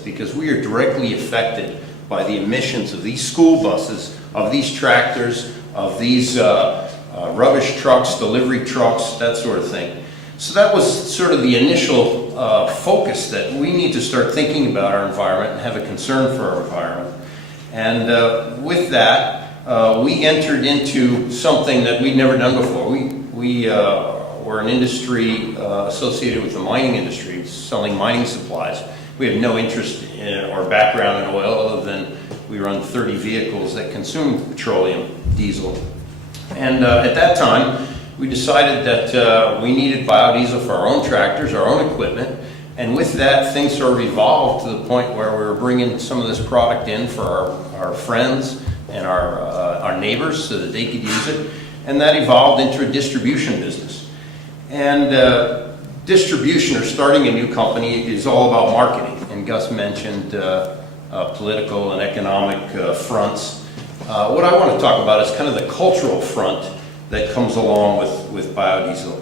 because we are directly affected by the emissions of these school buses, of these tractors, of these rubbish trucks, delivery trucks, that sort of thing. So that was sort of the initial focus, that we need to start thinking about our environment and have a concern for our environment. And with that, we entered into something that we'd never done before. We were an industry associated with the mining industry, selling mining supplies. We have no interest in or background in oil other than we run 30 vehicles that consume petroleum, diesel. And at that time, we decided that we needed biodiesel for our own tractors, our own equipment. And with that, things sort of evolved to the point where we were bringing some of this product in for our friends and our neighbors so that they could use it. And that evolved into a distribution business. And distribution, or starting a new company, is all about marketing. And Gus mentioned political and economic fronts. What I want to talk about is kind of the cultural front that comes along with biodiesel.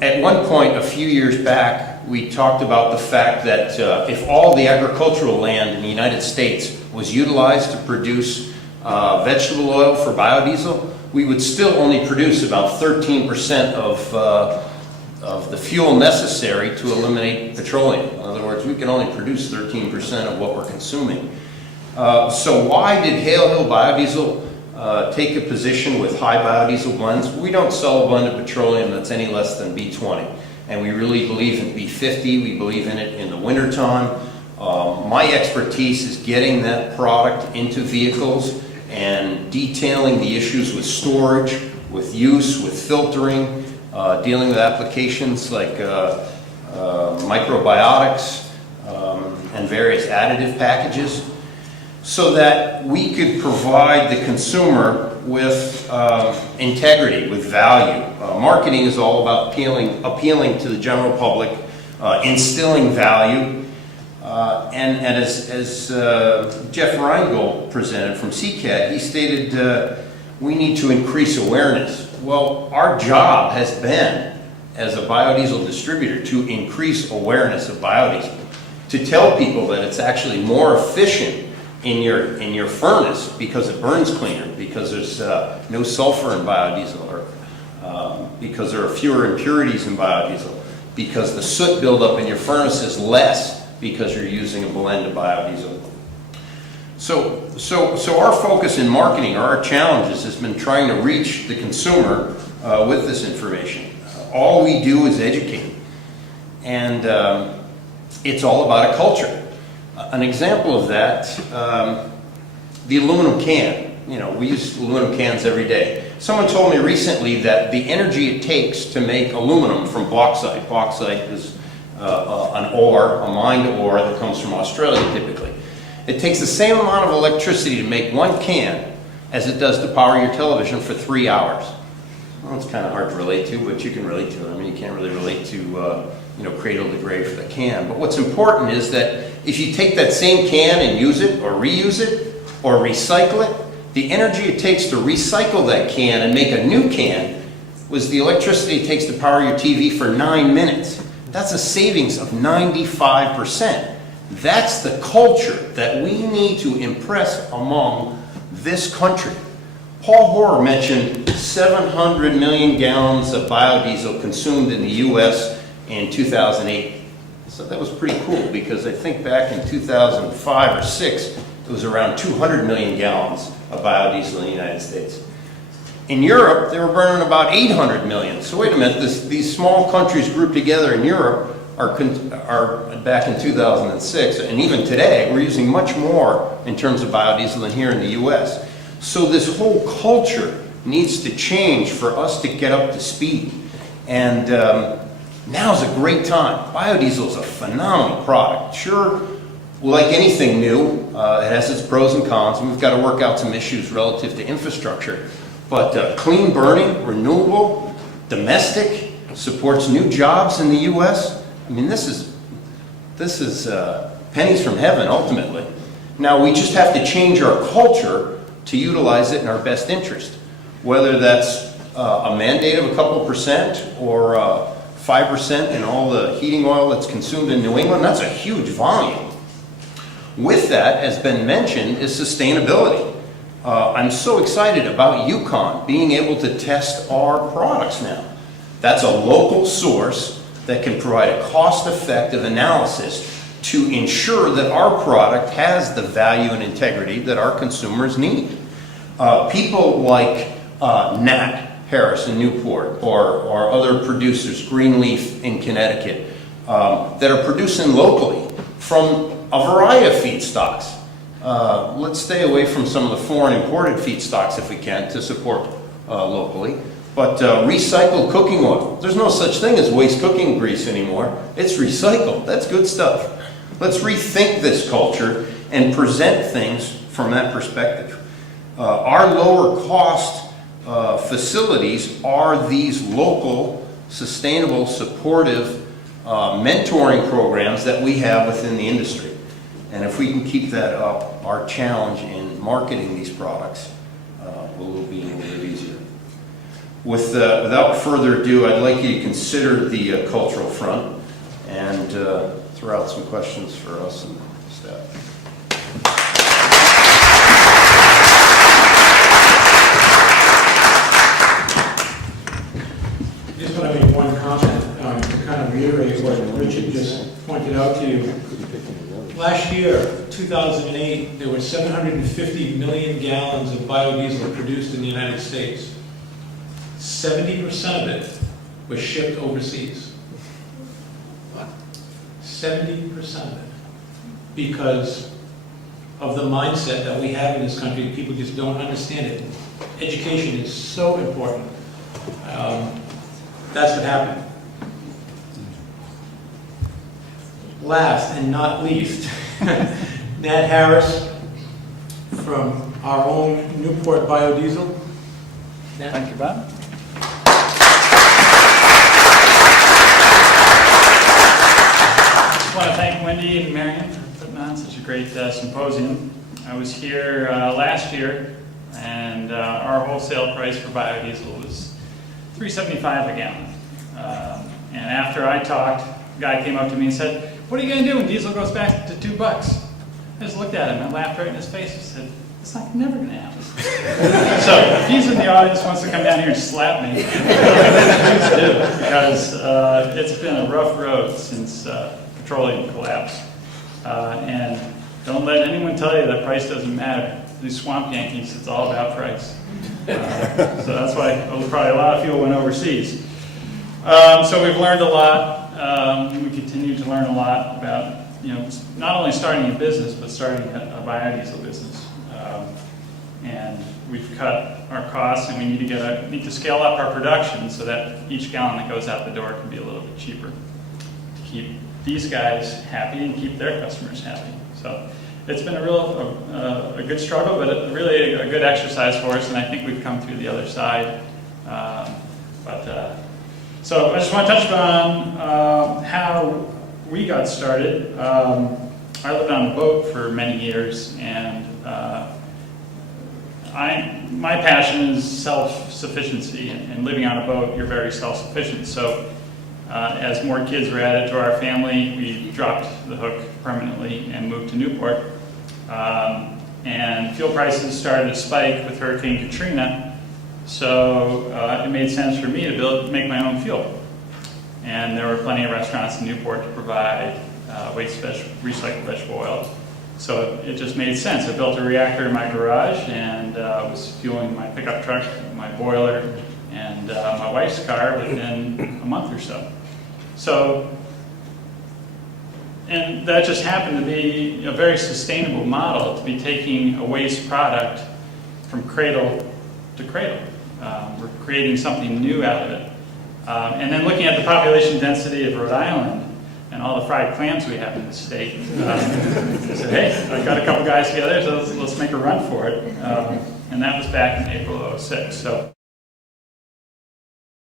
At one point, a few years back, we talked about the fact that if all the agricultural land in the United States was utilized to produce vegetable oil for biodiesel, we would still only produce about 13% of the fuel necessary to eliminate petroleum. In other words, we can only produce 13% of what we're consuming. So why did Hale Hill Biodiesel take a position with high biodiesel blends? We don't sell a blend of petroleum that's any less than B20. And we really believe in B50. We believe in it in the wintertime. My expertise is getting that product into vehicles and detailing the issues with storage, with use, with filtering, dealing with applications like microbiotics and various additive packages, so that we could provide the consumer with integrity, with value. Marketing is all about appealing to the general public, instilling value. And as Jeff Reingold presented from CCAT, he stated we need to increase awareness. Well, our job has been, as a biodiesel distributor, to increase awareness of biodiesel, to tell people that it's actually more efficient in your furnace because it burns cleaner, because there's no sulfur in biodiesel, or because there are fewer impurities in biodiesel, because the soot buildup in your furnace is less because you're using a blend of biodiesel. So our focus in marketing, or our challenges, has been trying to reach the consumer with this information. All we do is educate, and it's all about a culture. An example of that, the aluminum can. You know, we use aluminum cans every day. Someone told me recently that the energy it takes to make aluminum from bauxite. Bauxite is an ore, a mined ore that comes from Australia typically. It takes the same amount of electricity to make one can as it does to power your television for 3 hours. Well, it's kind of hard to relate to, but you can relate to it. I mean, you can't really relate to cradle to grave for the can. But what's important is that if you take that same can and use it, or reuse it, or recycle it, the energy it takes to recycle that can and make a new can was the electricity it takes to power your TV for 9 minutes. That's a savings of 95%. That's the culture that we need to impress among this country. Paul Hohr mentioned 700 million gallons of biodiesel consumed in the U.S. in 2008. So that was pretty cool, because I think back in 2005 or 6, it was around 200 million gallons of biodiesel in the United States. In Europe, they were burning about 800 million. So wait a minute, these small countries grouped together in Europe are back in 2006, and even today, we're using much more in terms of biodiesel than here in the U.S. So this whole culture needs to change for us to get up to speed. And now's a great time. Biodiesel is a phenomenal product. Sure, like anything new, it has its pros and cons, and we've got to work out some issues relative to infrastructure. But clean burning, renewable, domestic, supports new jobs in the U.S. I mean, this is pennies from heaven, ultimately. Now, we just have to change our culture to utilize it in our best interest. Whether that's a mandate of a couple percent, or 5% in all the heating oil that's consumed in New England, that's a huge volume. With that, as been mentioned, is sustainability. I'm so excited about UCONN being able to test our products now. That's a local source that can provide a cost-effective analysis to ensure that our product has the value and integrity that our consumers need. People like Nat Harris in Newport or other producers, Greenleaf in Connecticut, that are producing locally from a variety of feedstocks. Let's stay away from some of the foreign imported feedstocks if we can to support locally. But recycled cooking oil. There's no such thing as waste cooking grease anymore. It's recycled. That's good stuff. Let's rethink this culture and present things from that perspective. Our lower cost facilities are these local, sustainable, supportive mentoring programs that we have within the industry. And if we can keep that up, our challenge in marketing these products will be a little bit easier. Without further ado, I'd like you to consider the cultural front and throw out some questions for us and staff. I just want to make one comment to kind of reiterate what Richard just pointed out to you. Last year, 2008, there were 750 million gallons of biodiesel produced in the United States. 70% of it was shipped overseas. 70% of it. Because of the mindset that we have in this country, people just don't understand it. Education is so important. That's what happened. Last and not least, Nat Harris from our own Newport Biodiesel. Nat. Thank you, Bob. I want to thank Wendy and Marion for putting on such a great symposium. I was here last year, and our wholesale price for biodiesel was $3.75 a gallon. And after I talked, a guy came up to me and said, "What are you going to do when diesel goes back to $2?" I just looked at him and laughed right in his face and said, "It's never going to happen." So if he's in the audience, wants to come down here and slap me, please do, because it's been a rough road since petroleum collapsed. And don't let anyone tell you that price doesn't matter. These swamp Yankees, it's all about price. So that's why probably a lot of fuel went overseas. So we've learned a lot. We continue to learn a lot about, not only starting a business, but starting a biodiesel business. And we've cut our costs, and we need to scale up our production so that each gallon that goes out the door can be a little bit cheaper to keep these guys happy and keep their customers happy. So it's been a good struggle, but really a good exercise for us, and I think we've come through the other side. So I just want to touch on how we got started. I lived on a boat for many years, and my passion is self-sufficiency, and living on a boat, you're very self-sufficient. So as more kids were added to our family, we dropped the hook permanently and moved to Newport. And fuel prices started to spike with Hurricane Katrina. So it made sense for me to make my own fuel. And there were plenty of restaurants in Newport to provide recycled vegetable oil. So it just made sense. I built a reactor in my garage and was fueling my pickup truck, my boiler, and my wife's car within a month or so. And that just happened to be a very sustainable model, to be taking a waste product from cradle to cradle. We're creating something new out of it. And then looking at the population density of Rhode Island and all the fried clams we have in the state, I said, hey, I got a couple guys together, so let's make a run for it. And that was back in April of '06. So